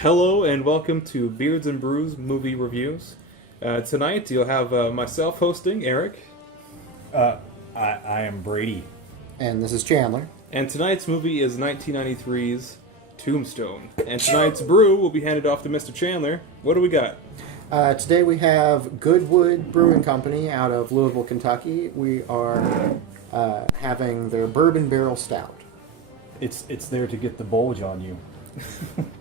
Hello and welcome to Beards and Brews movie reviews. Tonight you'll have myself hosting, Eric. I am Brady. And this is Chandler. And tonight's movie is 1993's Tombstone. And tonight's brew will be handed off to Mr. Chandler. What do we got? Today we have Goodwood Brewing Company out of Louisville, Kentucky. We are having their Bourbon Barrel Stout. It's there to get the bulge on you.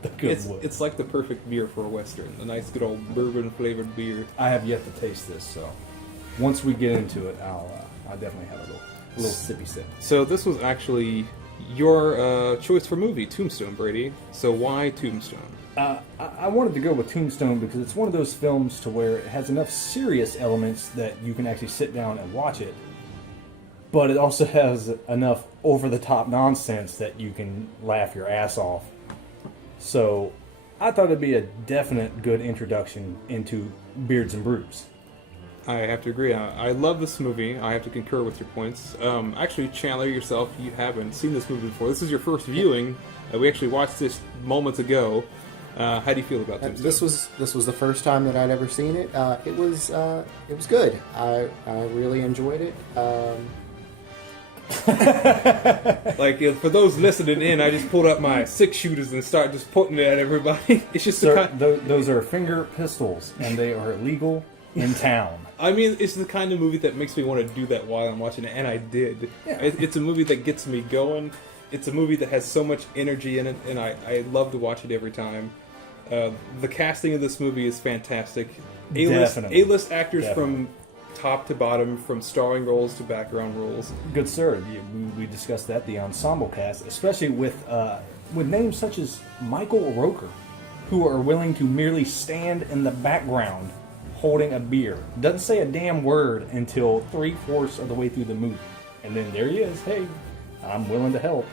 The Goodwood. It's like the perfect beer for a Western. A nice good old bourbon-flavored beer. I have yet to taste this, so once we get into it, I'll definitely have a little sippy sip. So this was actually your choice for movie, Tombstone, Brady. So why Tombstone? I wanted to go with Tombstone because it's one of those films to where it has enough serious elements that you can actually sit down and watch it, but it also has enough over-the-top nonsense that you can laugh your ass off. So I thought it'd be a definite good introduction into Beards and Brews. I have to agree. I love this movie. I have to concur with your points. Actually, Chandler, yourself, you haven't seen this movie before. This is your first viewing. We actually watched this moments ago. How do you feel about Tombstone? This was the first time that I'd ever seen it. It was good. I really enjoyed it. Like, for those listening in, I just pulled up my 6-shooters and started just putting it at everybody. It's just those are finger pistols, and they are illegal in town. I mean, it's the kind of movie that makes me want to do that while I'm watching it, and I did. Yeah. It's a movie that gets me going. It's a movie that has so much energy in it, and I love to watch it every time. The casting of this movie is fantastic. A-list actors from top to bottom, from starring roles to background roles. Good sir, we discussed that, the ensemble cast, especially with names such as Michael Roker, who are willing to merely stand in the background holding a beer. Doesn't say a damn word until 3/4 of the way through the movie. And then there he is, hey, I'm willing to help.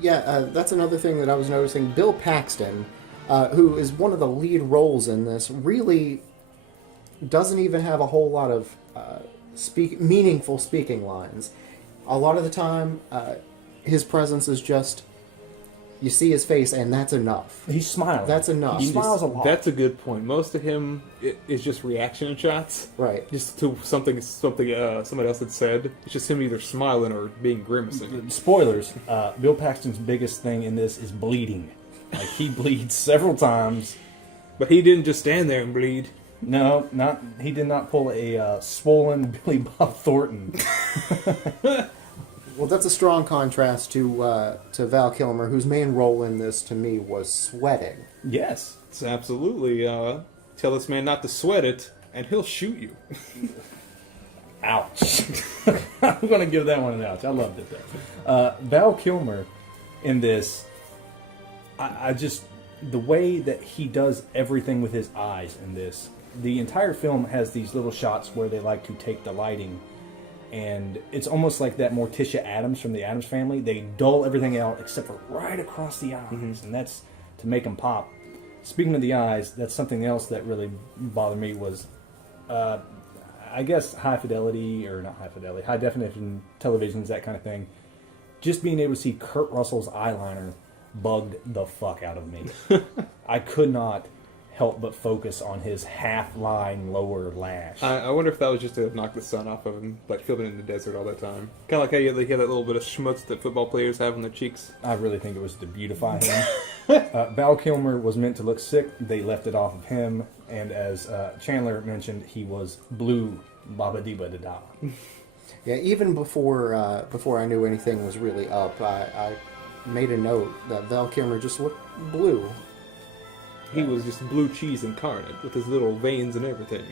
That's another thing that I was noticing. Bill Paxton, who is one of the lead roles in this, really doesn't even have a whole lot of meaningful speaking lines. A lot of the time, his presence is just, you see his face and that's enough. He's smiling. That's enough. He smiles a lot. That's a good point. Most of him is just reaction shots. Right. Just to something somebody else had said. It's just him either smiling or being grimacing. Spoilers, Bill Paxton's biggest thing in this is bleeding. Like, he bleeds several times. But he didn't just stand there and bleed. No, he did not pull a swollen Billy Bob Thornton. Well, that's a strong contrast to Val Kilmer, whose main role in this, to me, was sweating. Yes. It's absolutely. Tell this man not to sweat it, and he'll shoot you. Ouch. I'm going to give that one an ouch. I loved it, though. Val Kilmer in this, I just... the way that he does everything with his eyes in this. The entire film has these little shots where they like to take the lighting, and it's almost like that Morticia Addams from the Addams Family. They dull everything out except for right across the eyes, and that's to make them pop. Speaking of the eyes, that's something else that really bothered me was, I guess, high definition televisions, that kind of thing. Just being able to see Kurt Russell's eyeliner bugged the fuck out of me. I could not help but focus on his half-line lower lash. I wonder if that was just to knock the sun off of him, like filming in the desert all that time. Kind of like how you have that little bit of schmutz that football players have on their cheeks. I really think it was to beautify him. Val Kilmer was meant to look sick. They left it off of him. And as Chandler mentioned, he was blue, baba-dee-ba-da-da. Yeah, even before I knew anything was really up, I made a note that Val Kilmer just looked blue. He was just blue cheese incarnate with his little veins and everything.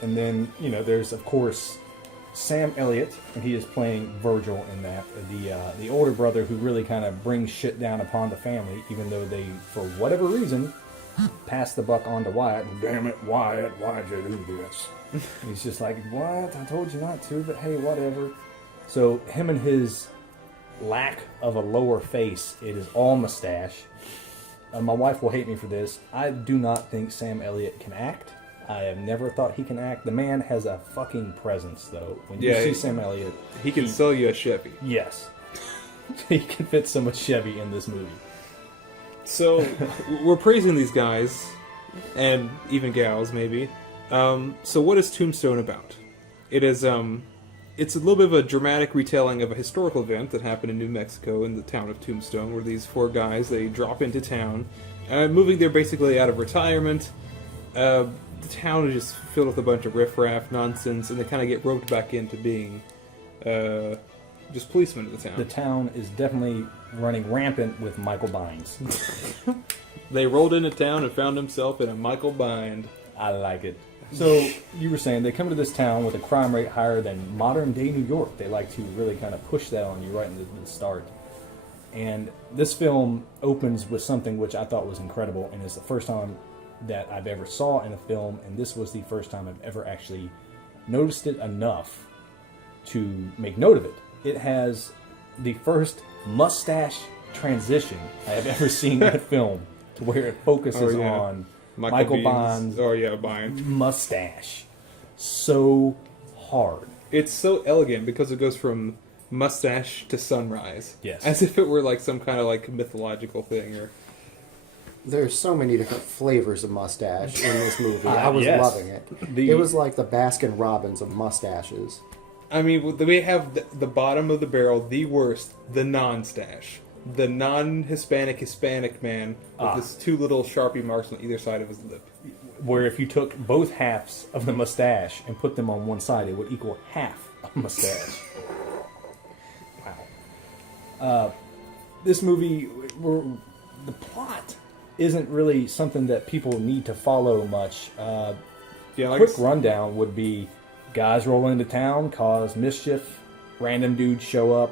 And then, there's, of course, Sam Elliott, and he is playing Virgil in that. The older brother who really kind of brings shit down upon the family, even though they, for whatever reason, pass the buck on to Wyatt. And, damn it, Wyatt, why'd you do this? He's just like, what? I told you not to, but hey, whatever. So him and his lack of a lower face, it is all mustache. My wife will hate me for this. I do not think Sam Elliott can act. I have never thought he can act. The man has a fucking presence, though. When you see Sam Elliott, he can sell you a Chevy. Yes. He can fit so much Chevy in this movie. So we're praising these guys, and even gals, maybe. So what is Tombstone about? It is it's a little bit of a dramatic retelling of a historical event that happened in New Mexico in the town of Tombstone, where these 4 guys, they drop into town, moving there basically out of retirement. The town is just filled with a bunch of riffraff nonsense, and they kind of get roped back into being just policemen of the town. The town is definitely running rampant with Michael Binds. They rolled into town and found himself in a Michael bind. I like it. So you were saying they come to this town with a crime rate higher than modern day New York. They like to really kind of push that on you right in the start. And this film opens with something which I thought was incredible, and it's the first time that I've ever saw in a film, and this was the first time I've ever actually noticed it enough to make note of it. It has the first mustache transition I have ever seen in a film, to where it focuses on Michael Bond's Bind mustache so hard. It's so elegant because it goes from mustache to sunrise. Yes. As if it were like some kind of like mythological thing. Or There's so many different flavors of mustache in this movie. I was yes. loving it. It was like the Baskin Robbins of mustaches. I mean, we have the bottom of the barrel, the worst, the non-stash. The non-Hispanic Hispanic man with his 2 little Sharpie marks on either side of his lip. Where if you took both halves of the mustache and put them on one side, it would equal half a mustache. Wow. This movie, the plot isn't really something that people need to follow much. Quick rundown would be guys roll into town, cause mischief, random dudes show up,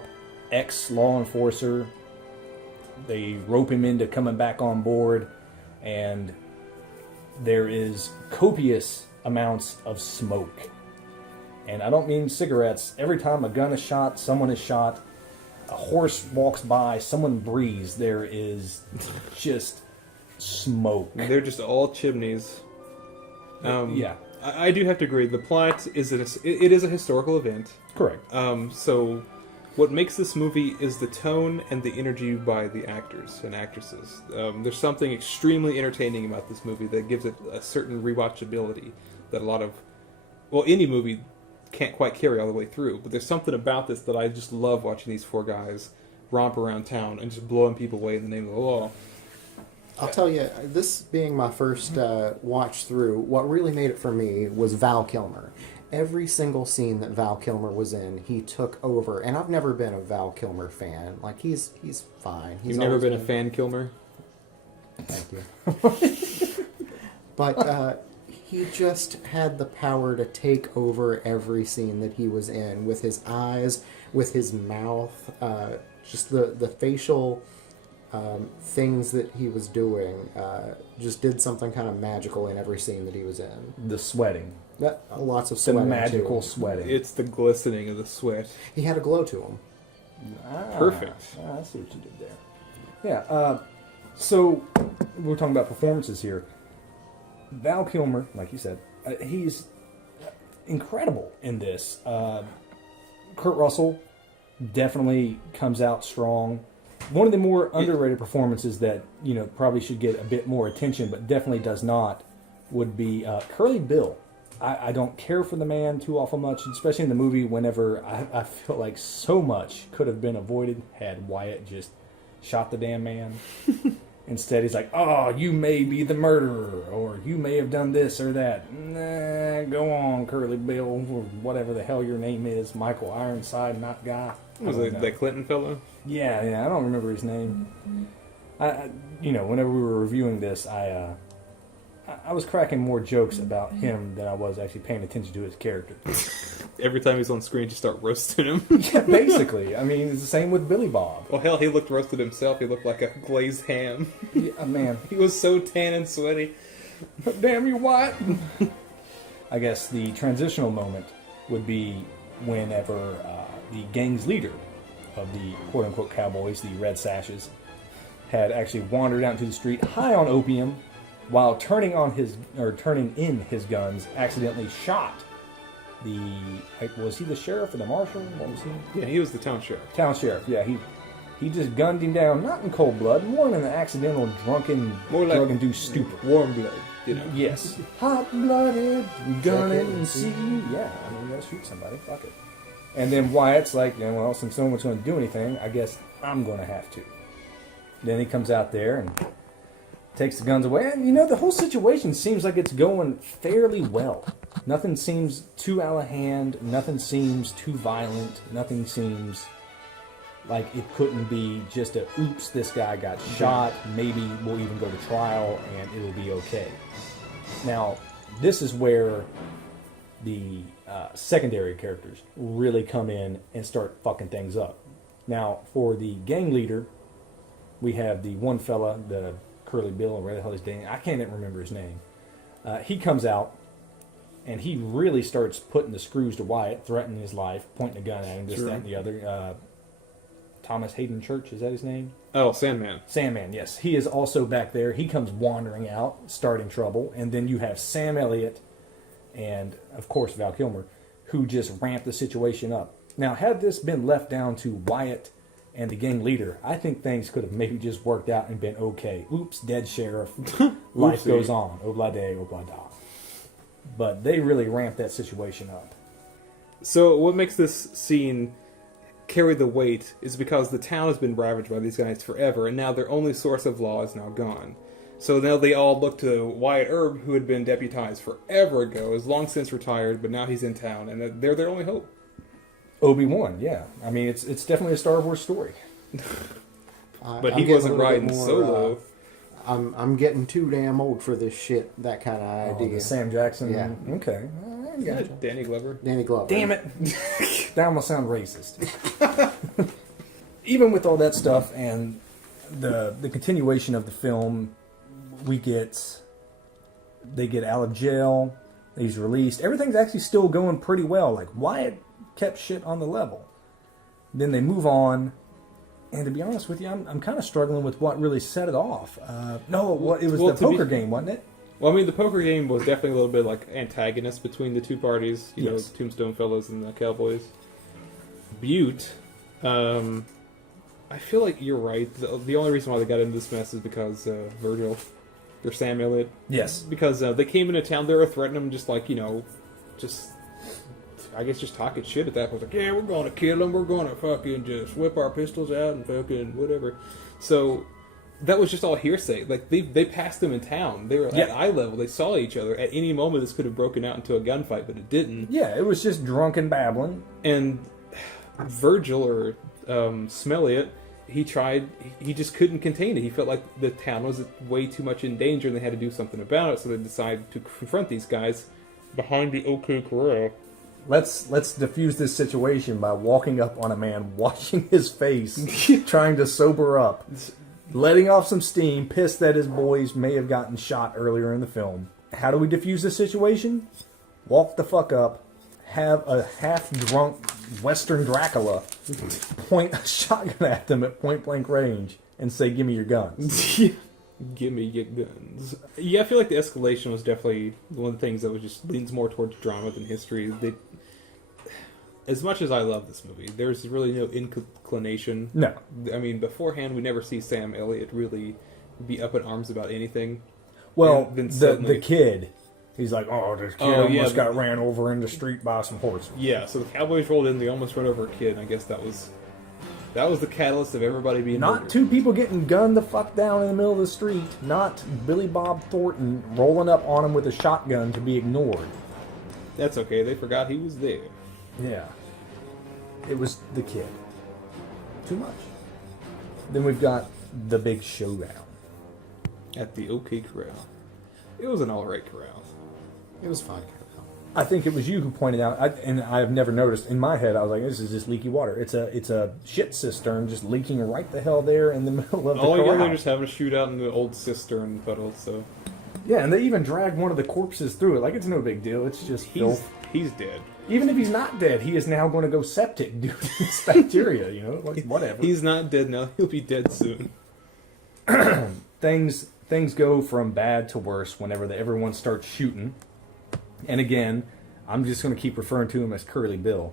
ex-law enforcer. They rope him into coming back on board, and there is copious amounts of smoke. And I don't mean cigarettes. Every time a gun is shot, someone is shot, a horse walks by, someone breathes, there is just smoke. They're just all chimneys. Yeah. I do have to agree. The plot is it is a historical event. Correct. So what makes this movie is the tone and the energy by the actors and actresses. There's something extremely entertaining about this movie that gives it a certain rewatchability that a lot of, any movie can't quite carry all the way through. But there's something about this that I just love watching these 4 guys romp around town and just blowing people away in the name of the law. I'll tell you, this being my first watch through, what really made it for me was Val Kilmer. Every single scene that Val Kilmer was in, he took over. And I've never been a Val Kilmer fan. Like, he's fine. You've never been a fan, Kilmer? Thank you. But he just had the power to take over every scene that he was in, with his eyes, with his mouth, just the facial things that he was doing. Just did something kind of magical in every scene that he was in. The sweating. Lots of Some sweating. magical too. sweating. It's the glistening of the sweat. He had a glow to him. Perfect. I see what you did there. Yeah. So we're talking about performances here. Val Kilmer, like you said, he's incredible in this. Kurt Russell definitely comes out strong. One of the more underrated performances that probably should get a bit more attention, but definitely does not, would be Curly Bill. I don't care for the man too awful much, especially in the movie. Whenever I feel like so much could have been avoided had Wyatt just shot the damn man. Instead, he's like, "Oh, you may be the murderer, or you may have done this or that." Nah, go on, Curly Bill, or whatever the hell your name is, Michael Ironside, not guy. Was it that Clinton fellow? Yeah, I don't remember his name. Whenever we were reviewing this, I was cracking more jokes about him than I was actually paying attention to his character. Every time he's on screen, you start roasting him. Yeah, basically. I mean, it's the same with Billy Bob. Well, hell, he looked roasted himself. He looked like a glazed ham. Yeah, man. He was so tan and sweaty. Damn you, Wyatt! I guess the transitional moment would be whenever the gang's leader of the quote-unquote cowboys, the Red Sashes, had actually wandered out into the street high on opium, while turning in his guns, accidentally shot was he the sheriff or the marshal? What was he? Yeah, he was the town sheriff. Town sheriff. Yeah, he He just gunned him down, not in cold blood, more in an accidental drunken, More like drug-induced stupor. warm blood, Yes. Hot-blooded, gun it and see. Yeah, I mean, you gotta shoot somebody. Fuck it. And then Wyatt's like, yeah, well, since no one's going to do anything, I guess I'm going to have to. Then he comes out there and takes the guns away. And, the whole situation seems like it's going fairly well. Nothing seems too out of hand. Nothing seems too violent. Nothing seems like it couldn't be just a, oops, this guy got shot. Maybe we'll even go to trial and it'll be okay. Now, this is where the secondary characters really come in and start fucking things up. Now, for the gang leader, we have the one fella, the Curly Bill, or whatever the hell his name, I can't even remember his name. He comes out, and he really starts putting the screws to Wyatt, threatening his life, pointing a gun at him, this, that, and the other. Thomas Hayden Church, is that his name? Oh, Sandman. Sandman, yes. He is also back there. He comes wandering out, starting trouble. And then you have Sam Elliott and, of course, Val Kilmer, who just ramped the situation up. Now, had this been left down to Wyatt and the gang leader, I think things could have maybe just worked out and been okay. Oops, dead sheriff. Life goes on. Oblade, oblada. But they really ramped that situation up. So what makes this scene carry the weight is because the town has been ravaged by these guys forever, and now their only source of law is now gone. So now they all look to Wyatt Earp, who had been deputized forever ago, is long since retired, but now he's in town, and they're their only hope. Obi-Wan, yeah. I mean, it's definitely a Star Wars story. But he wasn't riding solo. I'm getting too damn old for this shit. That kind of idea. The Sam Jackson. Yeah. Okay. Gotcha. Danny Glover. Danny Glover. Damn it. That almost sound racist. Even with all that stuff and the continuation of the film, they get out of jail. He's released. Everything's actually still going pretty well. Like, Wyatt kept shit on the level. Then they move on. And to be honest with you, I'm kind of struggling with what really set it off. It was the poker game, wasn't it? Well, I mean, the poker game was definitely a little bit like antagonist between the two parties. You Yes. know, Tombstone fellas and the Cowboys. Butte, I feel like you're right. The only reason why they got into this mess is because Virgil, or Sam Elliott. Yes. Because they came into town, they were threatening him, just talking shit at that point. Like, yeah, we're going to kill him. We're going to fucking just whip our pistols out and fucking whatever. So that was just all hearsay. Like, they passed them in town. They were at eye level. They saw each other. At any moment, this could have broken out into a gunfight, but it didn't. Yeah, it was just drunken babbling. And Virgil, or Smelliot, he just couldn't contain it. He felt like the town was way too much in danger and they had to do something about it, so they decided to confront these guys behind the OK Corral. Let's diffuse this situation by walking up on a man, washing his face, trying to sober up, letting off some steam, pissed that his boys may have gotten shot earlier in the film. How do we diffuse this situation? Walk the fuck up, have a half-drunk Western Dracula point a shotgun at them at point-blank range and say, give me your guns. Give me your guns. Yeah, I feel like the escalation was definitely one of the things that was just leans more towards drama than history. As much as I love this movie, there's really no inclination. No. I mean, beforehand, we never see Sam Elliott really be up in arms about anything. Well, And then the suddenly- kid, he's like, oh, this kid almost got ran over in the street by some horses. Yeah, so the Cowboys rolled in, they almost run over a kid, and I guess that was the catalyst of everybody being Not murdered. two people getting gunned the fuck down in the middle of the street. Not Billy Bob Thornton rolling up on him with a shotgun to be ignored. That's okay, they forgot he was there. Yeah. It was the kid. Too much. Then we've got the big showdown. At the OK Corral. It was an alright corral. It was fine. I think it was you who pointed out, and I've never noticed. In my head, I was like, "This is just leaky water. It's a shit cistern just leaking right the hell there in the middle of the Oh, yeah, corral." they're just having a shootout in the old cistern puddle, so... Yeah, and they even dragged one of the corpses through it. Like, it's no big deal. It's just filth. He's dead. Even if he's not dead, he is now going to go septic due to this bacteria, Like, whatever. He's not dead now. He'll be dead soon. Things go from bad to worse whenever everyone starts shooting. And again, I'm just going to keep referring to him as Curly Bill.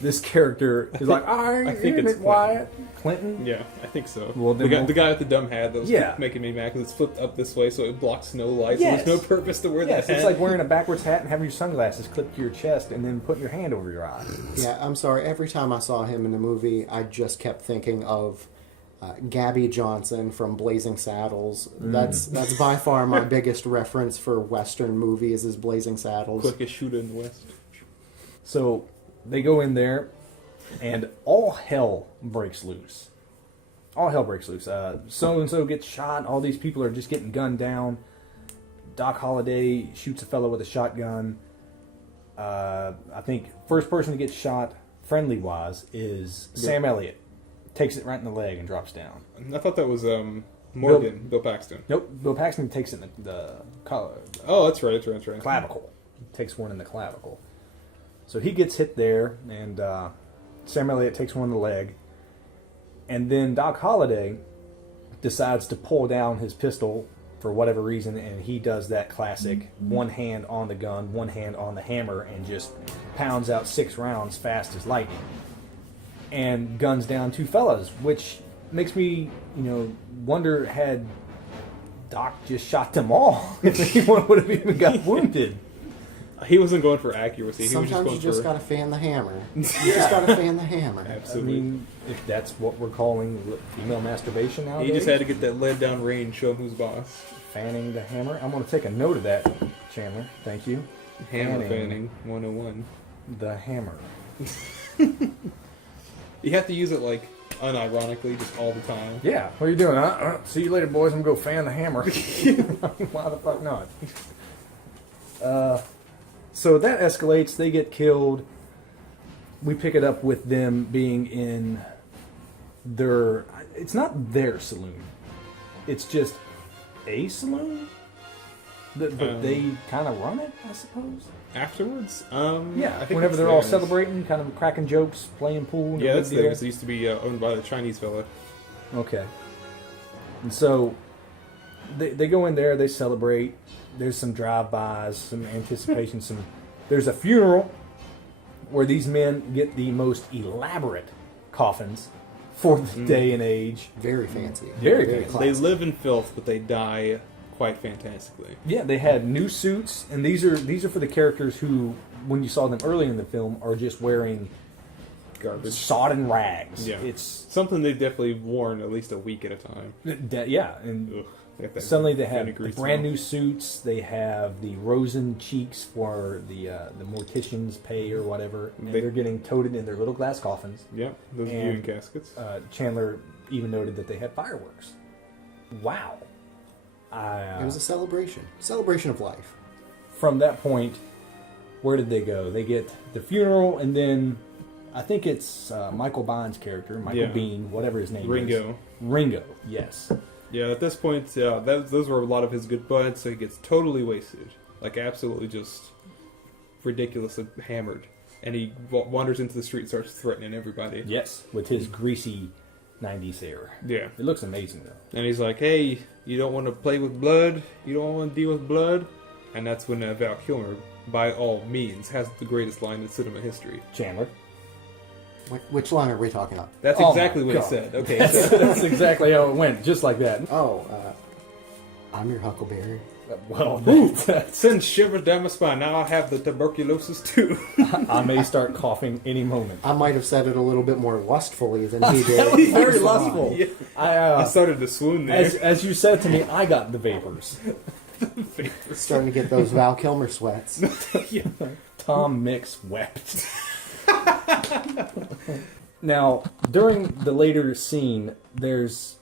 This character is like, I think it's Wyatt. Clinton? Yeah, I think so. Well, the guy with the dumb hat that was Yeah. making me mad because it's flipped up this way so it blocks no light. Yes. So there's no purpose to wear Yes, that hat. it's like wearing a backwards hat and having your sunglasses clipped to your chest and then putting your hand over your eye. Yeah, I'm sorry. Every time I saw him in the movie, I just kept thinking of Gabby Johnson from Blazing Saddles. That's by far my biggest reference for Western movies is Blazing Saddles. Quickest shooter in the West. So they go in there, and all hell breaks loose. All hell breaks loose. So-and-so gets shot. All these people are just getting gunned down. Doc Holliday shoots a fellow with a shotgun. I think first person to get shot, friendly-wise, is Sam Elliott. Takes it right in the leg and drops down. I thought that was Morgan, Bill Paxton. Nope, Bill Paxton takes it in the Oh, that's right. clavicle. Takes one in the clavicle. So he gets hit there, and Sam Elliott takes one in the leg. And then Doc Holliday decides to pull down his pistol for whatever reason, and he does that classic one hand on the gun, one hand on the hammer, and just pounds out 6 rounds fast as lightning. And guns down 2 fellas, which makes me, wonder had Doc just shot them all, if anyone would have even got wounded. He wasn't going for accuracy. Sometimes he was just going gotta fan the hammer. You just gotta fan the hammer. Absolutely. I mean, if that's what we're calling female masturbation nowadays. He just had to get that lead down range, show him who's boss. Fanning the hammer. I'm going to take a note of that, Chandler. Thank you. Hammer fanning 101. The hammer. You have to use it like unironically, just all the time. Yeah. What are you doing? See you later, boys. I'm going to go fan the hammer. Why the fuck not? So that escalates. They get killed. We pick it up with them being in their... It's not their saloon. It's just a saloon. But they kind of run it, I suppose. Afterwards? Yeah, I think whenever it's they're all theirs. celebrating, kind of cracking jokes, playing pool. Yeah, that's theirs. It used to be owned by the Chinese fella. Okay. And so they go in there, they celebrate. There's some drive-bys, some anticipation, there's a funeral where these men get the most elaborate coffins for the day and age. Very fancy. Very fancy. They live in filth, but they die quite fantastically. Yeah, they had new suits, and these are for the characters who, when you saw them early in the film, are just wearing Garbage. sodden rags. Yeah. It's something they've definitely worn at least a week at a time. yeah, and Ugh, got that suddenly they have vinegar the brand smell. new suits. They have the rosin cheeks for the mortician's pay or whatever, and they're getting toted in their little glass coffins. Yeah, those And, viewing caskets. Chandler even noted that they had fireworks. Wow. It was a celebration of life. From that point, where did they go? They get the funeral, and then I think it's Michael Bond's character, Michael Bean, whatever his name Ringo. is. Ringo, yes. Yeah, at this point, those were a lot of his good buds, so he gets totally wasted. Like, absolutely just ridiculously hammered. And he wanders into the street and starts threatening everybody. Yes, with his greasy 90s hair. Yeah. It looks amazing, though. And he's like, hey, you don't want to play with blood? You don't want to deal with blood? And that's when Val Kilmer, by all means, has the greatest line in cinema history. Chandler. Which line are we talking about? That's Oh exactly my what God. he said. Okay, That's exactly how it went, just like that. Oh, I'm your Huckleberry. Well, send shivers down my spine. Now I have the tuberculosis too. I may start coughing any moment. I might have said it a little bit more lustfully than he did. Very lustful. Yeah. I I started to swoon there. as you said to me, I got the vapors. Starting to get those Val Kilmer sweats. Tom Mix wept. Now, during the later scene, there's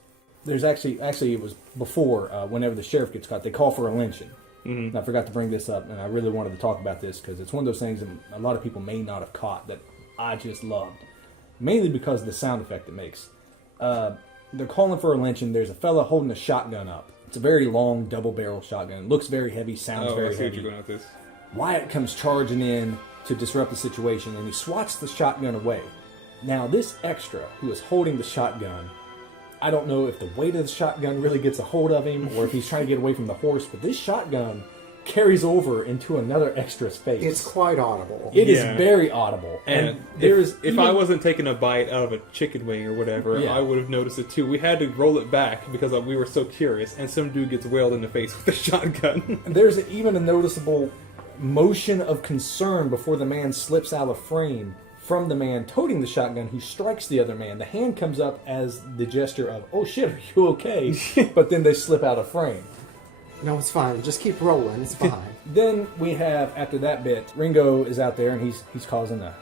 actually it was before whenever the sheriff gets caught, they call for a lynching. Mm-hmm. And I forgot to bring this up, and I really wanted to talk about this because it's one of those things that a lot of people may not have caught that I just loved, mainly because of the sound effect it makes. They're calling for a lynching. There's a fella holding a shotgun up. It's a very long double-barrel shotgun. It looks very heavy, sounds very I see what heavy. you're going with this. Wyatt comes charging in to disrupt the situation, and he swats the shotgun away. Now, this extra who is holding the shotgun, I don't know if the weight of the shotgun really gets a hold of him or if he's trying to get away from the horse, but this shotgun carries over into another extra space. It's quite audible. It is Yeah. very audible. And if I wasn't taking a bite out of a chicken wing or whatever, Yeah. I would have noticed it too. We had to roll it back because we were so curious, and some dude gets whaled in the face with a shotgun. There's even a noticeable motion of concern before the man slips out of frame from the man toting the shotgun who strikes the other man. The hand comes up as the gesture of, oh shit, are you okay? But then they slip out of frame. No, it's fine. Just keep rolling. It's fine. Then we have, after that bit, Ringo is out there and he's causing a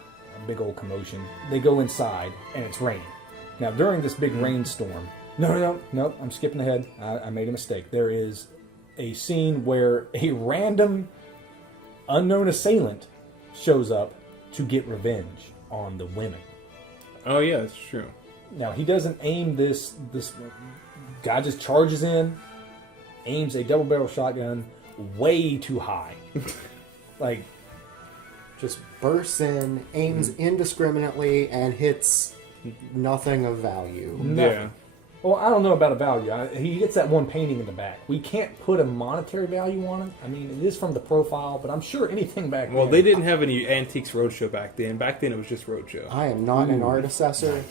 big old commotion. They go inside and it's raining. Now, during this big rainstorm, no, I'm skipping ahead. I made a mistake. There is a scene where a random unknown assailant shows up to get revenge on the women. Oh yeah, that's true. Now, he doesn't aim this guy just charges in, aims a double-barrel shotgun way too high. Like, Just bursts in, aims indiscriminately, and hits nothing of value. nothing. Yeah. Well, I don't know about a value. He gets that one painting in the back. We can't put a monetary value on it. I mean, it is from the profile, but I'm sure anything back Well, then. they didn't have any Antiques Roadshow back then. Back then, it was just Roadshow. I am not an art assessor,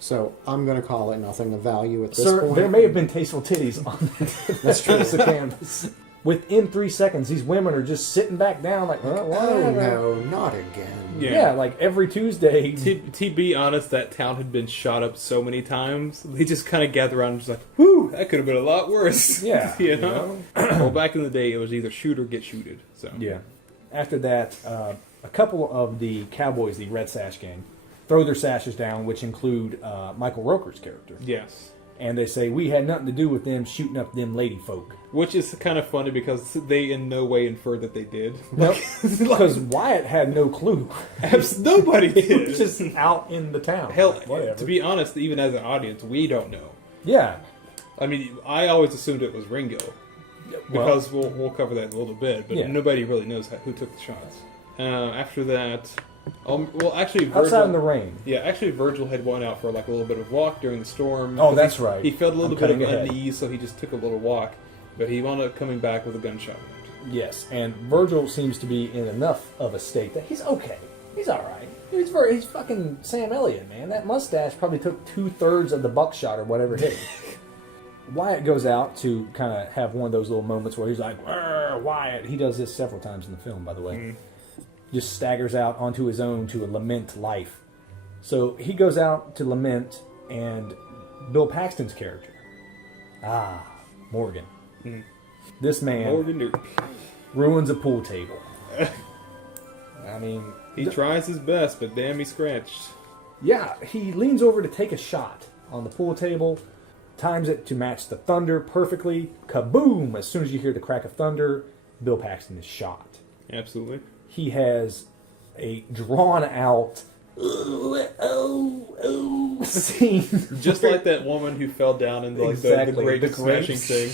so I'm going to call it nothing of value at this Sir, point. there may have been tasteful titties on that piece of canvas. Within 3 seconds, these women are just sitting back down like, Oh whatever. no, not again. Yeah, like every Tuesday. To be honest, that town had been shot up so many times. They just kind of gather around and just like, whew, that could have been a lot worse. Yeah, you know? Well, back in the day, it was either shoot or get shooted. So Yeah. After that, a couple of the cowboys, the Red Sash Gang, throw their sashes down, which include Michael Roker's character. Yes. And they say, we had nothing to do with them shooting up them lady folk. Which is kind of funny because they in no way inferred that they did. Nope. Because Wyatt had no clue. Nobody He did. was just out in the town. Hell, Whatever. to be honest, even as an audience, we don't know. Yeah. I mean, I always assumed it was Ringo. Because we'll cover that in a little bit, but Yeah. nobody really knows who took the shots. After that, actually, Outside in the rain. Yeah, actually, Virgil had went out for like a little bit of walk during the storm. Oh, that's right. He felt a little I'm bit of cutting ahead. unease, so he just took a little walk. But he wound up coming back with a gunshot wound. Yes, and Virgil seems to be in enough of a state that he's okay. He's all right. He's fucking Sam Elliott, man. That mustache probably took 2/3 of the buckshot or whatever hit him. Wyatt goes out to kind of have one of those little moments where he's like, "Arr, Wyatt." He does this several times in the film, by the way. Just staggers out onto his own to lament life. So he goes out to lament, and Bill Paxton's character, Morgan. This man Morgan Duke. ruins a pool table. I mean, He tries his best, but damn, he scratched. yeah, he leans over to take a shot on the pool table, times it to match the thunder perfectly. Kaboom! As soon as you hear the crack of thunder, Bill Paxton is shot. Absolutely. He has a drawn out scene. Just like that woman who fell down in like Exactly, the great the smashing grapes. thing.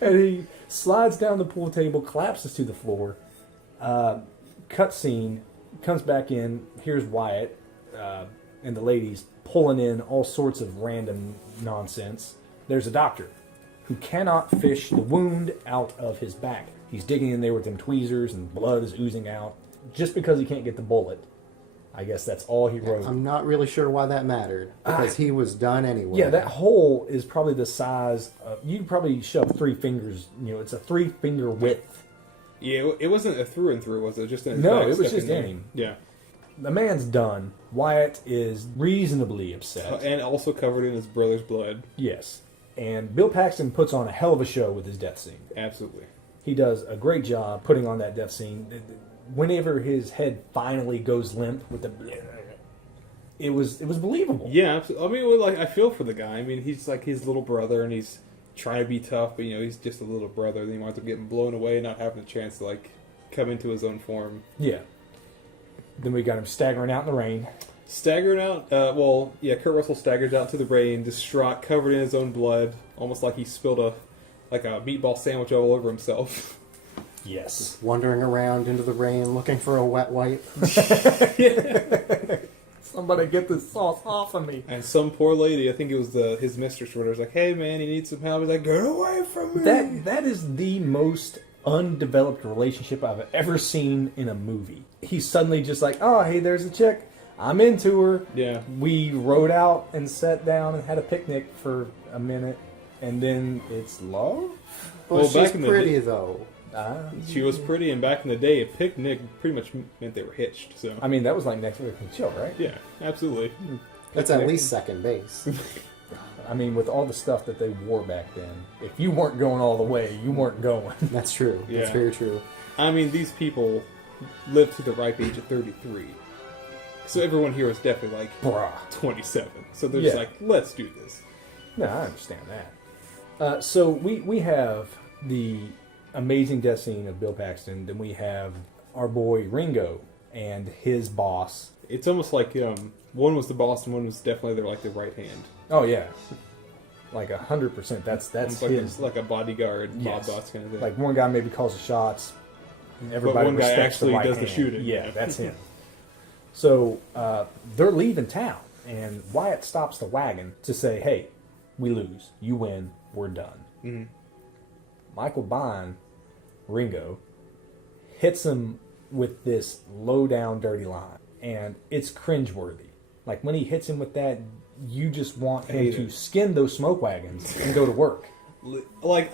And he slides down the pool table, collapses to the floor. Cutscene, comes back in. Here's Wyatt and the ladies pulling in all sorts of random nonsense. There's a doctor who cannot fish the wound out of his back. He's digging in there with them tweezers and blood is oozing out just because he can't get the bullet. I guess that's all he wrote. I'm not really sure why that mattered, because he was done anyway. Yeah, that hole is probably the size of, you could probably shove 3 fingers, it's a 3-finger width. Yeah, it wasn't a through and through, was it? Just an No, exact it was step just in there. in. Yeah. The man's done. Wyatt is reasonably upset. And also covered in his brother's blood. Yes. And Bill Paxton puts on a hell of a show with his death scene. Absolutely. He does a great job putting on that death scene. Whenever his head finally goes limp with the... It was believable. Yeah, absolutely. I mean, like, I feel for the guy. I mean, he's like his little brother, and he's trying to be tough, but, he's just a little brother. Then he winds up getting blown away and not having a chance to, like, come into his own form. Yeah. Then we got him staggering out in the rain. Staggered out, Kurt Russell staggers out to the rain, distraught, covered in his own blood, almost like he spilled a meatball sandwich all over himself. Yes. Wandering around into the rain looking for a wet wipe. It's Somebody get this sauce off of me. And some poor lady, I think it was his mistress or whatever, was like, hey man, he needs some help. He's like, get away from me. That is the most undeveloped relationship I've ever seen in a movie. He's suddenly just like, oh, hey, there's a chick. I'm into her. Yeah. We rode out and sat down and had a picnic for a minute, and then it's love? Well, Well, she's back in the pretty day- though. She was pretty, and back in the day, a picnic pretty much meant they were hitched. So I mean, that was like Netflix and chill, right? yeah, absolutely. That's at least second base. I mean, with all the stuff that they wore back then, if you weren't going all the way, you weren't going. That's true. That's Yeah. very true. I mean, these people lived to the ripe age of 33. So everyone here was definitely like Bruh. 27. So they're just Yeah. like, let's do this. No, I understand that. So we have the amazing death scene of Bill Paxton. Then we have our boy Ringo and his boss. It's almost like one was the boss and one was definitely the right hand. Oh yeah, like 100%. That's It's his. like a bodyguard, Yes. mob boss kind of thing. Like one guy maybe calls the shots. Everybody one guy respects actually the right does the hand. shooting. Yeah, that's him. So they're leaving town, and Wyatt stops the wagon to say, "Hey, we lose. You win. We're done." Mm-hmm. Michael Bond, Ringo, hits him with this low down, dirty line, and it's cringeworthy. Like when he hits him with that, you just want him hate to it. skin those smoke wagons and go to work. like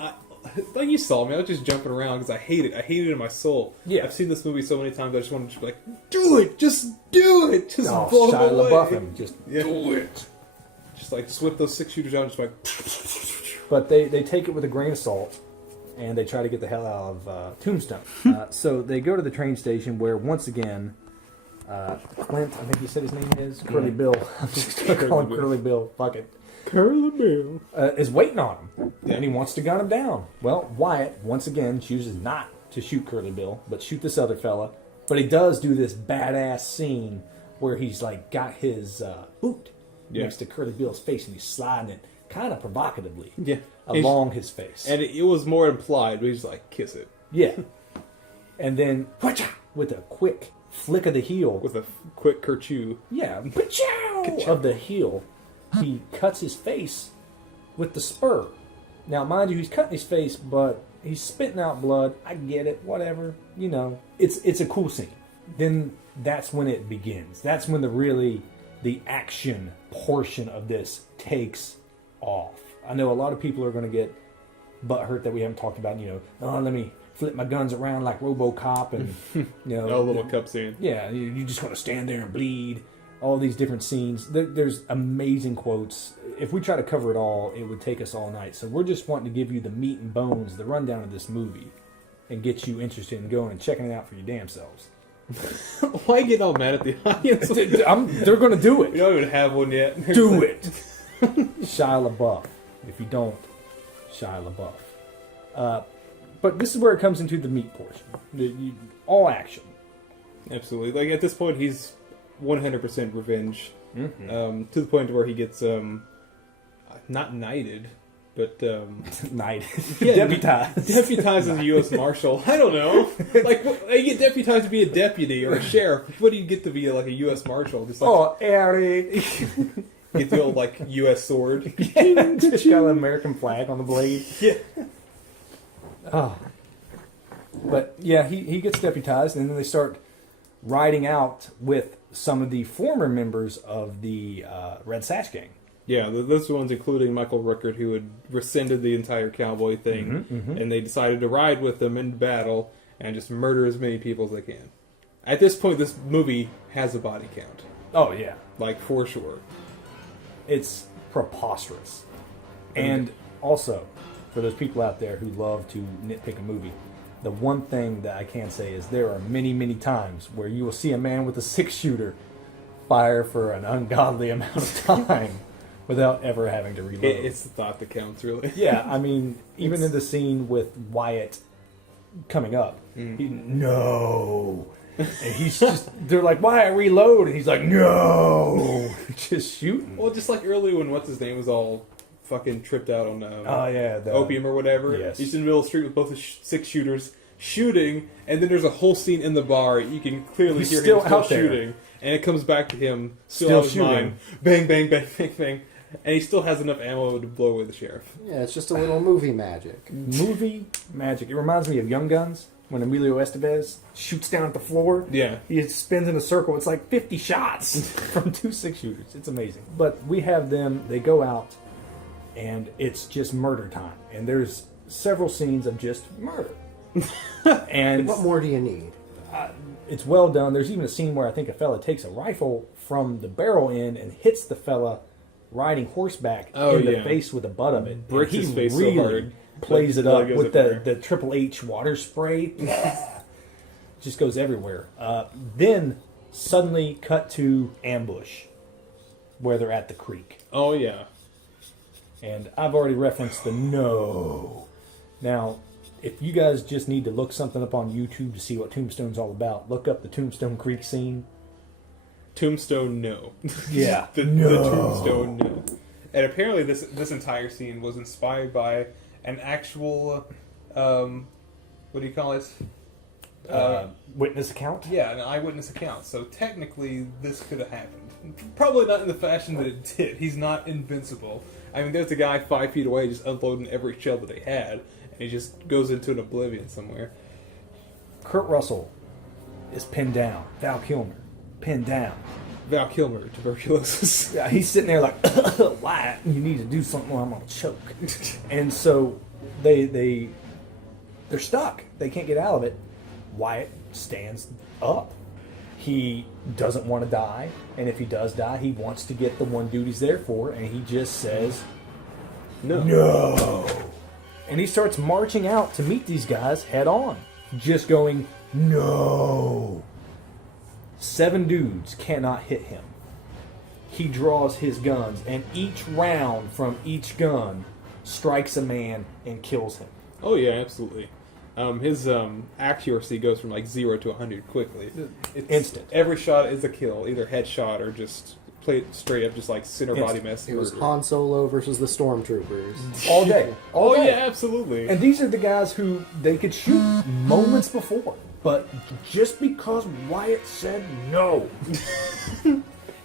you saw me, I was just jumping around because I hate it. I hate it in my soul. Yeah. I've seen this movie so many times. I just want to be like, do it, just do it, just Oh, blow Shia him away. LaBeouf him, just Yeah. do it. Just like whip those 6 shooters out, and just like. But they take it with a grain of salt, and they try to get the hell out of Tombstone. So they go to the train station where, once again, Clint, I think you said his name is, Curly Bill. I'm just going to call him Curly Bill. Curly Bill. Fuck it. Curly Bill. Is waiting on him, Yeah. and he wants to gun him down. Well, Wyatt, once again, chooses not to shoot Curly Bill, but shoot this other fella. But he does do this badass scene where he's like got his boot next to Curly Bill's face, and he's sliding it kind of provocatively Yeah. along his face. And it was more implied, but he's like, kiss it. Yeah. And then, whatcha, with a quick flick of the heel. With a quick kerchew. Yeah, ka-chow of the heel. He cuts his face with the spur. Now, mind you, he's cutting his face, but he's spitting out blood. I get it, whatever. You know, it's a cool scene. Then that's when it begins. That's when the action portion of this takes off. I know a lot of people are going to get butthurt that we haven't talked about, oh, let me flip my guns around like RoboCop and, No little cup scene. yeah, you just want to stand there and bleed. All these different scenes. There's amazing quotes. If we try to cover it all, it would take us all night. So we're just wanting to give you the meat and bones, the rundown of this movie, and get you interested in going and checking it out for your damn selves. Why get all mad at the audience? They're going to do We it. don't even have one yet. Do it. Shia LaBeouf. If you don't, Shia LaBeouf. But this is where it comes into the meat portion. All action. Absolutely. Like at this point, he's 100% revenge. Mm-hmm. To the point where he gets not knighted, but Knight. yeah, Deputized. deputized as a U.S. Marshal. I don't know. Like you get deputized to be a deputy or a sheriff. What do you get to be like a U.S. Marshal? Just like Oh, Eric. get the old like U.S. sword. Yeah, just got an American flag on the blade. Yeah. Oh. But yeah, he gets deputized, and then they start riding out with some of the former members of the Red Sash Gang. Yeah, those ones including Michael Rooker, who had rescinded the entire cowboy thing, and they decided to ride with them in battle and just murder as many people as they can. At this point, this movie has a body count, Oh yeah, like for sure. it's preposterous. And also, for those people out there who love to nitpick a movie, the one thing that I can say is there are many, many times where you will see a man with a 6-shooter fire for an ungodly amount of time without ever having to reload. It's the thought that counts, really. Yeah, I mean, even in the scene with Wyatt coming up, no. And he's just, they're like, Wyatt, reload. And he's like, no. Just shooting. Well, just like early when what's his name was all fucking tripped out on Oh, yeah. the- opium or whatever. Yes. He's in the middle of the street with both the 6 shooters shooting, and then there's a whole scene in the bar. You can clearly He's hear still him still out there. shooting, and it comes back to him Still on his shooting. mind. Bang, bang, bang, bang, bang. And he still has enough ammo to blow away the sheriff. Yeah, it's just a little movie magic. Movie magic. It reminds me of Young Guns when Emilio Estevez shoots down at the floor. Yeah. He spins in a circle. It's like 50 shots from 2 6-shooters. It's amazing. But we have them. They go out, and it's just murder time. And there's several scenes of just murder. And What more do you need? it's well done. There's even a scene where I think a fella takes a rifle from the barrel end and hits the fella riding horseback in the face with the butt of it. Bricks And his he face so really hard. plays it Blood up goes with everywhere. the Triple H water spray. Just goes everywhere. Then suddenly cut to ambush where they're at the creek. Oh, yeah. And I've already referenced the no. Now, if you guys just need to look something up on YouTube to see what Tombstone's all about, look up the Tombstone Creek scene. Tombstone, no. Yeah. the Tombstone, no. And apparently this entire scene was inspired by an actual, what do you call it? Witness account? Yeah, an eyewitness account. So technically, this could have happened. Probably not in the fashion that it did. He's not invincible. I mean, there's a guy 5 feet away just unloading every shell that they had, and he just goes into an oblivion somewhere. Kurt Russell is pinned down. Val Kilmer, pinned down. Val Kilmer, tuberculosis. Yeah, he's sitting there like, Wyatt, you need to do something or I'm going to choke. And so they're stuck. They can't get out of it. Wyatt stands up. He doesn't want to die, and if he does die, he wants to get the one dude he's there for, and he just says, No. And he starts marching out to meet these guys head on, just going, no. 7 dudes cannot hit him. He draws his guns, and each round from each gun strikes a man and kills him. Oh yeah, absolutely. His accuracy goes from like 0 to 100 quickly. It's Instant. Every shot is a kill, either headshot or just played straight up, just like center body mess. It was murder. Han Solo versus the Stormtroopers. All day. All Oh day. yeah, absolutely. And these are the guys who they could shoot moments before. But just because Wyatt said no.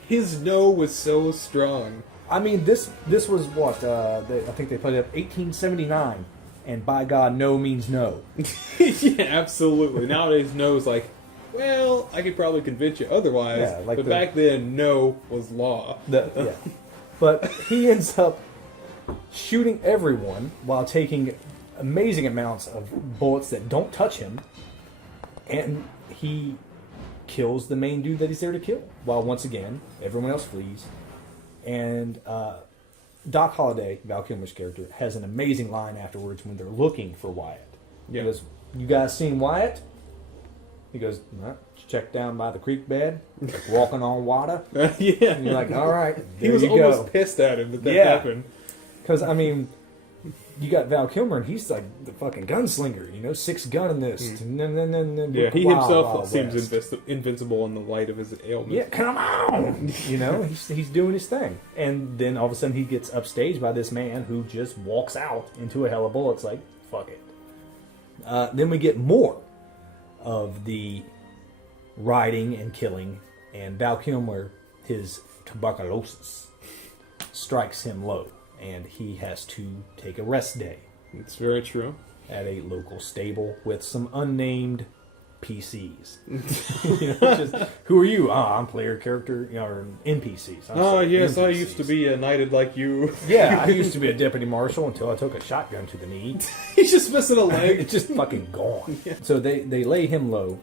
His no was so strong. I mean, this was what? I think they played it up 1879. And by God, no means no. Yeah, absolutely. Nowadays, no is like, well, I could probably convince you otherwise. Yeah, like but the- back then, no was law. Yeah. But he ends up shooting everyone while taking amazing amounts of bullets that don't touch him. And he kills the main dude that he's there to kill. While once again, everyone else flees. And Doc Holliday, Val Kilmer's character, has an amazing line afterwards when they're looking for Wyatt. Yeah. He goes, "You guys seen Wyatt?" He goes, "No, check down by the creek bed, like walking on water." Yeah. And you're like, "All right, He there was you almost go." pissed at him that Yeah. happened. Because I mean, you got Val Kilmer, and he's like the fucking gunslinger, 6 gun in this. Yeah, he Wild, himself Wild seems West. invincible in the light of his ailment. Yeah, come on! He's doing his thing. And then all of a sudden he gets upstaged by this man who just walks out into a hell of bullets like, fuck it. Then we get more of the riding and killing, and Val Kilmer, his tuberculosis, strikes him low, and he has to take a rest day It's very true. at a local stable with some unnamed PCs. Just, who are you? I'm player character, or NPCs. I'm Oh, sorry, yes, I NPCs. used to be knighted like you. Yeah, I used to be a deputy marshal until I took a shotgun to the knee. He's just missing a leg. It's just fucking gone. So they lay him low.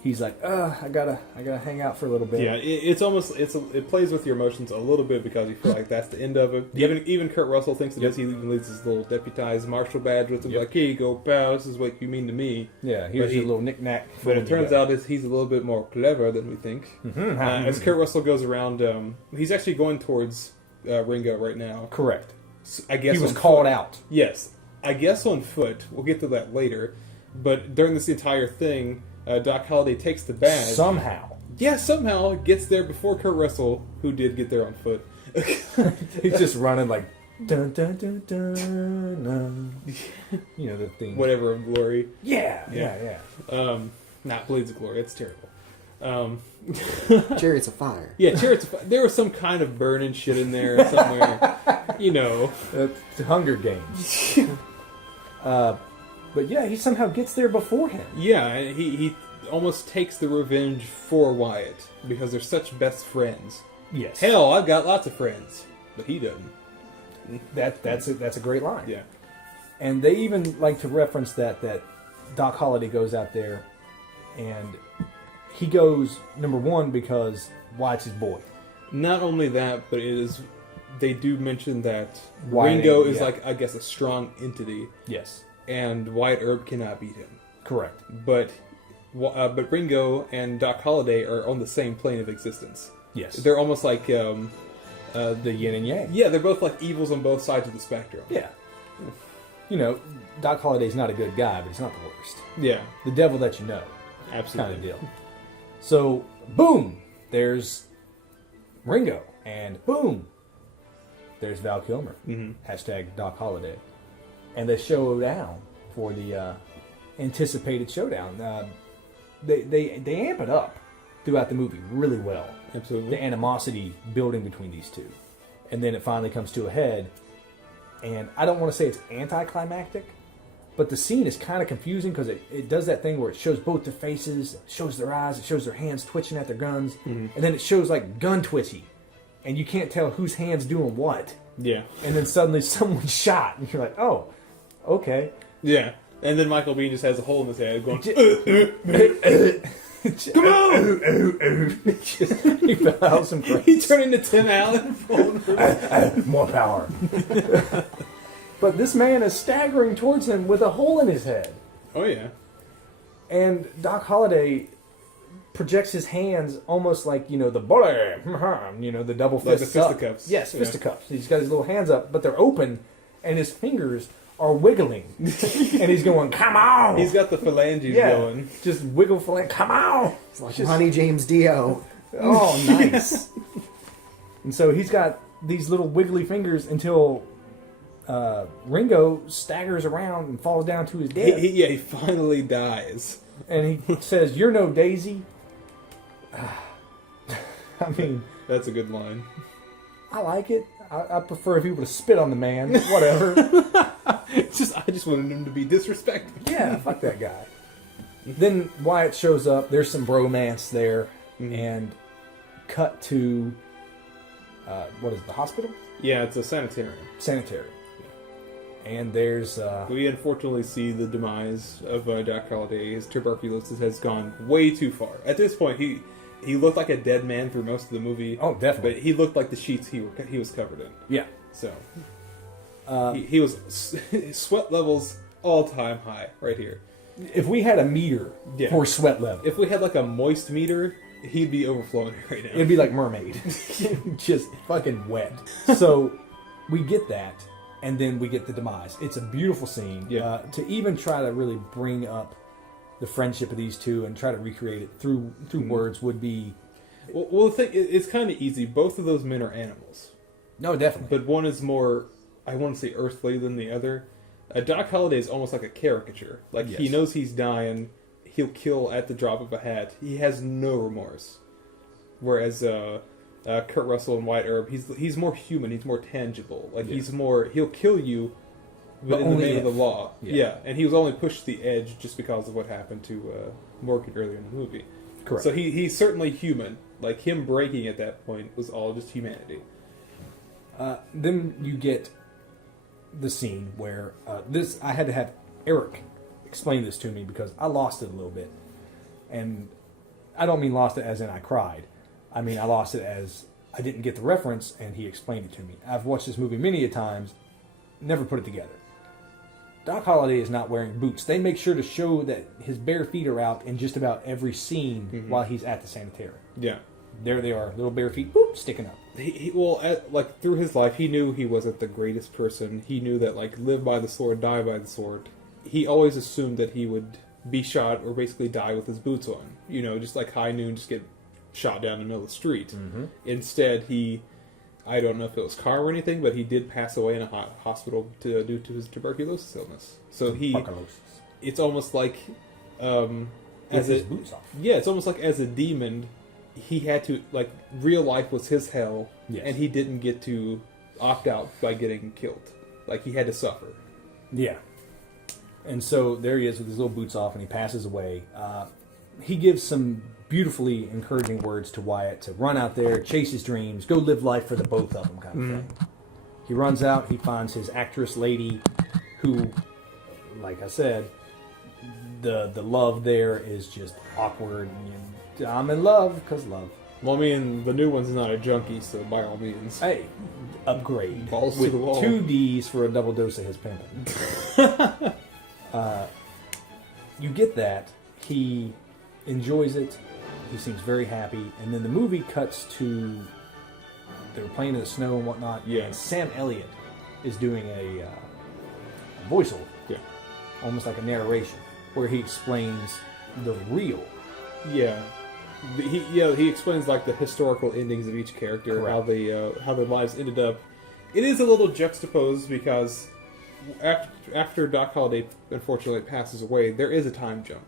He's like, I gotta hang out for a little bit. Yeah, it plays with your emotions a little bit because you feel like that's the end of it. Yep. Even Kurt Russell thinks it is. He even leaves his little deputized marshal badge with him, like, here you go, pal, this is what you mean to me. Yeah, here's But your little knick-knack. But it turns out he's a little bit more clever than we think. As Kurt Russell goes around, he's actually going towards Ringo right now. Correct. I guess He was on called foot. out. Yes, I guess on foot. We'll get to that later. But during this entire thing, Doc Holliday takes the badge. Somehow. Yeah, somehow gets there before Kurt Russell, who did get there on foot. He's just running like, dun, dun, dun, dun, dun. The thing. Whatever of glory. Yeah. Not Blades of Glory. It's terrible. Chariots of Fire. Yeah, Chariots of Fire. There was some kind of burning shit in there somewhere. You know. The Hunger Games. But yeah, he somehow gets there before him. Yeah, and he almost takes the revenge for Wyatt because they're such best friends. Yes. Hell, I've got lots of friends, but he doesn't. That's a great line. Yeah. And they even like to reference that Doc Holliday goes out there, and he goes, number one, because Wyatt's his boy. Not only that, but they do mention that Wyatt, Ringo is yeah. like, I guess, a strong entity. Yes. And Wyatt Earp cannot beat him. Correct. But Ringo and Doc Holliday are on the same plane of existence. Yes. They're almost like the yin and yang. yeah, they're both like evils on both sides of the spectrum. Yeah. You know, Doc Holliday's not a good guy, but he's not the worst. Yeah, The devil that you know. absolutely. Kind of deal. So, boom, there's Ringo, and boom, there's Val Kilmer. Mm-hmm. Hashtag Doc Holliday. And they show down for the anticipated showdown. They amp it up throughout the movie really well. Absolutely. The animosity building between these two. And then it finally comes to a head. And I don't want to say it's anticlimactic, but the scene is kind of confusing because it does that thing where it shows both their faces, it shows their eyes, it shows their hands twitching at their guns, and then it shows like gun twitchy. And you can't tell whose hand's doing what. Yeah. And then suddenly someone's shot, and you're like, oh, okay. Yeah. And then Michael Biehn just has a hole in his head going, Come on! He fell out some he crates. turned into Tim Allen. More power. But this man is staggering towards him with a hole in his head. Oh, yeah. And Doc Holliday projects his hands almost like, the bully, the double Like the fists up. fisticuffs. Yes, Yeah. fisticuffs. He's got his little hands up, but they're open, and his fingers are wiggling. And he's going, come on! He's got the phalanges yeah, going. just wiggle for like, come on! It's like Ronnie James Dio. Oh, nice. And so he's got these little wiggly fingers until Ringo staggers around and falls down to his death. He finally dies. And he says, "You're no Daisy." I mean, That's a good line. I like it. I prefer if he would have spit on the man. Whatever. I just wanted him to be disrespectful. Yeah, fuck that guy. Then Wyatt shows up. There's some bromance there. And cut to, what is it, the hospital? Yeah, it's a sanitarium. Sanitarium. And there's... We unfortunately see the demise of Doc Holliday. His tuberculosis has gone way too far. At this point, he looked like a dead man through most of the movie. Oh, definitely. But he looked like the sheets he was covered in. Yeah. So he was sweat levels all-time high right here. If we had a meter Yeah. for sweat level, If we had like a moist meter, he'd be overflowing right now. it'd be like Mermaid. Just fucking wet. So we get that, and then we get the demise. It's a beautiful scene. Yeah. To even try to really bring up the friendship of these two and try to recreate it through words would be... Well, the thing, it's kind of easy. Both of those men are animals. No, definitely. But one is more, I want to say, earthly than the other. Doc Holliday is almost like a caricature. Like, he Yes. knows he's dying. He'll kill at the drop of a hat. He has no remorse. Whereas Kurt Russell and Wyatt Earp, he's more human. He's more tangible. Like, he'll kill you, but in the only name of the if. law. Yeah. Yeah. And he was only pushed to the edge just because of what happened to Morgan earlier in the movie. Correct. So he's certainly human. Like, him breaking at that point was all just humanity. Then you get the scene where I had to have Eric explain this to me because I lost it a little bit. And I don't mean lost it as in I cried. I mean I lost it as I didn't get the reference and he explained it to me. I've watched this movie many a times, never put it together. Doc Holliday is not wearing boots. They make sure to show that his bare feet are out in just about every scene while he's at the sanitarium. Yeah. There they are, little bare feet, boop, sticking up. Like through his life, he knew he wasn't the greatest person. He knew that, like, live by the sword, die by the sword. He always assumed that he would be shot or basically die with his boots on. You know, just like high noon, just get shot down in the middle of the street. Instead, I don't know if it was karma or anything, but he did pass away in a hospital due to his tuberculosis illness. So Tuberculosis. it's almost like with his boots off. Yeah, it's almost like as a demon, he had to, like, real life was his hell, Yes. and he didn't get to opt out by getting killed. Like, he had to suffer. Yeah. And so there he is with his little boots off, and he passes away. He gives some beautifully encouraging words to Wyatt to run out there, chase his dreams, go live life for the both of them, kind of thing. He runs out, he finds his actress lady, who, like I said, the love there is just awkward. And I'm in love because love. Well, I mean, the new one's not a junkie, so by all means. Hey, upgrade. Balls to with the wall. 2 Ds for a double dose of his pimpin'. You get that. He enjoys it. He seems very happy. And then the movie cuts to... They were playing in the snow and whatnot. Yeah. And Sam Elliott is doing a voiceover. Yeah. Almost like a narration. Where he explains the real. Yeah. He explains, like, the historical endings of each character, Correct. how their lives ended up. It is a little juxtaposed because after Doc Holliday unfortunately passes away, there is a time jump.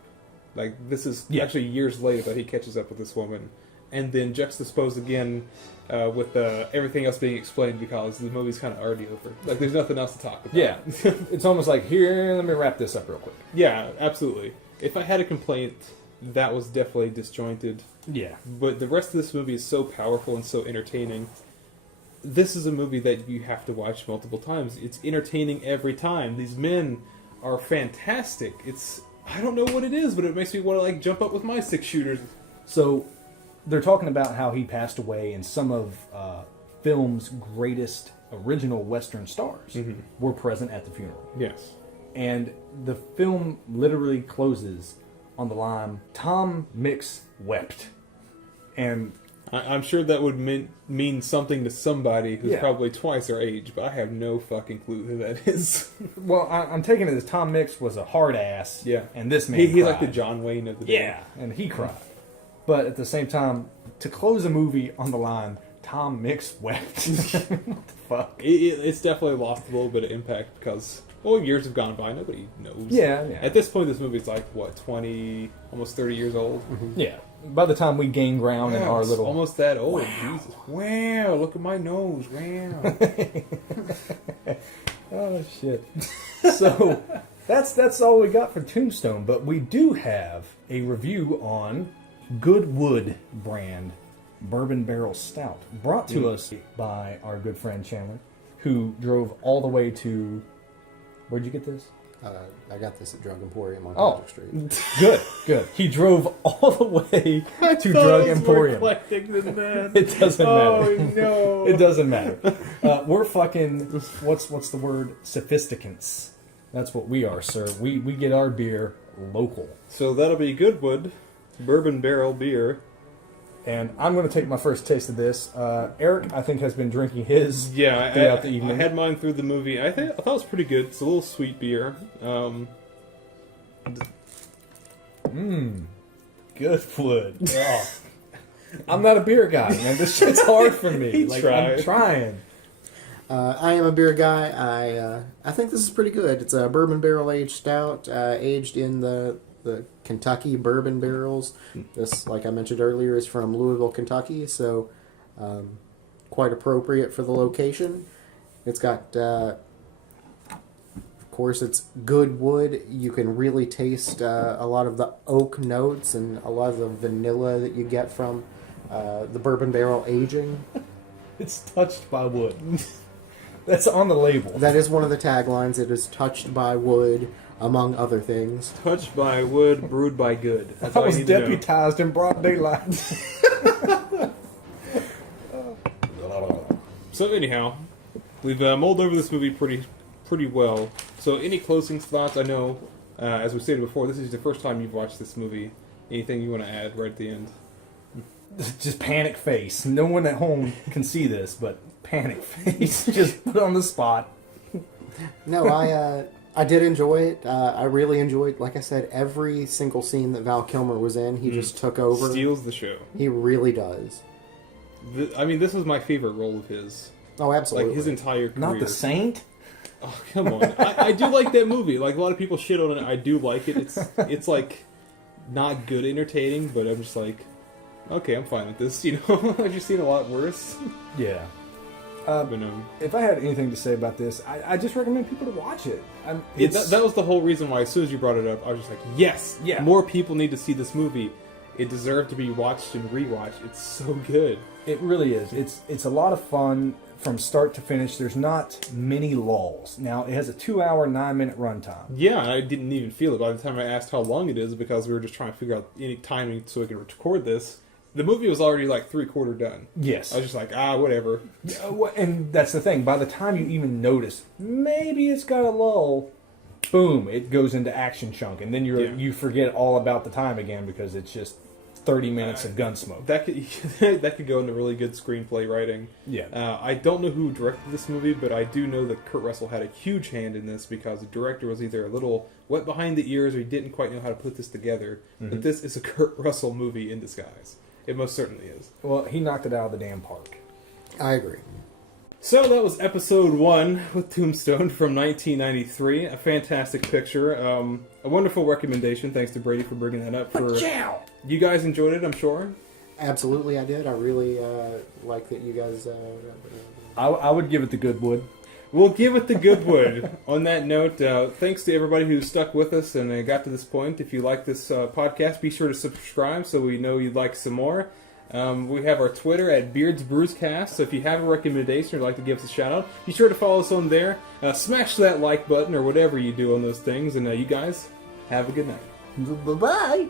Like, this is actually years later that he catches up with this woman, and then juxtaposed again with everything else being explained because the movie's kind of already over. Like, there's nothing else to talk about. Yeah. It's almost like, here, let me wrap this up real quick. Yeah, absolutely. If I had a complaint, that was definitely disjointed. Yeah. But the rest of this movie is so powerful and so entertaining. This is a movie that you have to watch multiple times. It's entertaining every time. These men are fantastic. I don't know what it is, but it makes me want to, like, jump up with my 6-shooters. So, they're talking about how he passed away, and some of film's greatest original Western stars were present at the funeral. Yes. And the film literally closes on the line, Tom Mix wept. And I'm sure that would mean something to somebody who's Yeah. probably twice our age, but I have no fucking clue who that is. well, I'm taking it as Tom Mix was a hard ass. Yeah. And this man He's cried. like the John Wayne of the day. Yeah, and he cried. But at the same time, to close a movie on the line, Tom Mix wept. What the fuck? It's definitely lost a little bit of impact because, well, years have gone by. Nobody knows. Yeah. At this point, this movie's like, what, 20, almost 30 years old? Yeah. By the time we gain ground in our it's little... almost that old. Wow. Jesus. Wow, look at my nose. Wow. Oh, shit. So, that's all we got for Tombstone, but we do have a review on Goodwood brand Bourbon Barrel Stout, brought to us by our good friend Chandler, who drove all the way to... Where'd you get this? I got this at Drug Emporium on Oh. Patrick Street. Good. He drove all the way to Drug Emporium. It doesn't matter. Oh, no. It doesn't matter. We're fucking, what's the word? Sophisticants. That's what we are, sir. We get our beer local. So that'll be Goodwood Bourbon Barrel Beer. And I'm going to take my first taste of this. Eric, I think, has been drinking his throughout the evening. I had mine through the movie. I thought it was pretty good. It's a little sweet beer. Goodwood. Oh. I'm not a beer guy, man. This shit's hard for me. I'm trying. I am a beer guy. I think this is pretty good. It's a bourbon barrel aged stout, aged in the Kentucky bourbon barrels. This, like I mentioned earlier, is from Louisville, Kentucky, so quite appropriate for the location. It's got, of course, it's good wood. You can really taste a lot of the oak notes and a lot of the vanilla that you get from the bourbon barrel aging. It's touched by wood. That's on the label. That is one of the taglines. It is touched by wood, among other things. Touched by wood, brewed by good. That's I all you was need to know. deputized in broad daylight. So anyhow, we've mulled over this movie pretty well. So any closing thoughts? I know, as we stated before, this is the first time you've watched this movie. Anything you want to add right at the end? Just panic face. No one at home can see this, but panic face. Just put on the spot. No, I did enjoy it. I really enjoyed, like I said, every single scene that Val Kilmer was in. He just took over. Steals the show. He really does. I mean, this was my favorite role of his. Oh, absolutely. Like his entire career. Not the Saint? Oh, come on. I do like that movie. Like, a lot of people shit on it. I do like it. It's like not good entertaining, but I'm just like, okay, I'm fine with this. You know, I've just seen a lot worse. Yeah. But, If I had anything to say about this, I just recommend people to watch it. that was the whole reason why, as soon as you brought it up, I was just like, yes, Yeah. more people need to see this movie. It deserved to be watched and rewatched. It's so good. It really is. It's a lot of fun from start to finish. There's not many lulls. Now, it has a 2-hour, 9-minute runtime. Yeah, I didn't even feel it by the time I asked how long it is, because we were just trying to figure out any timing so we could record this. The movie was already like 3/4 done. Yes. I was just like, whatever. And that's the thing. By the time you even notice, maybe it's got a lull, boom, it goes into action chunk. And then you forget all about the time again because it's just 30 minutes of Gunsmoke. That could that could go into really good screenplay writing. Yeah. I don't know who directed this movie, but I do know that Kurt Russell had a huge hand in this because the director was either a little wet behind the ears or he didn't quite know how to put this together. Mm-hmm. But this is a Kurt Russell movie in disguise. It most certainly is. Well, he knocked it out of the damn park. I agree. So that was episode 1 with Tombstone from 1993. A fantastic picture. A wonderful recommendation. Thanks to Brady for bringing that up. You guys enjoyed it, I'm sure? Absolutely, I did. I really like that you guys... I would give it the Goodwood. We'll give it the Goodwood. On that note, thanks to everybody who stuck with us and got to this point. If you like this podcast, be sure to subscribe so we know you'd like some more. We have our Twitter at Beards Brewscast, so if you have a recommendation or would like to give us a shout out, be sure to follow us on there. Smash that like button or whatever you do on those things, and you guys have a good night. Bye-bye!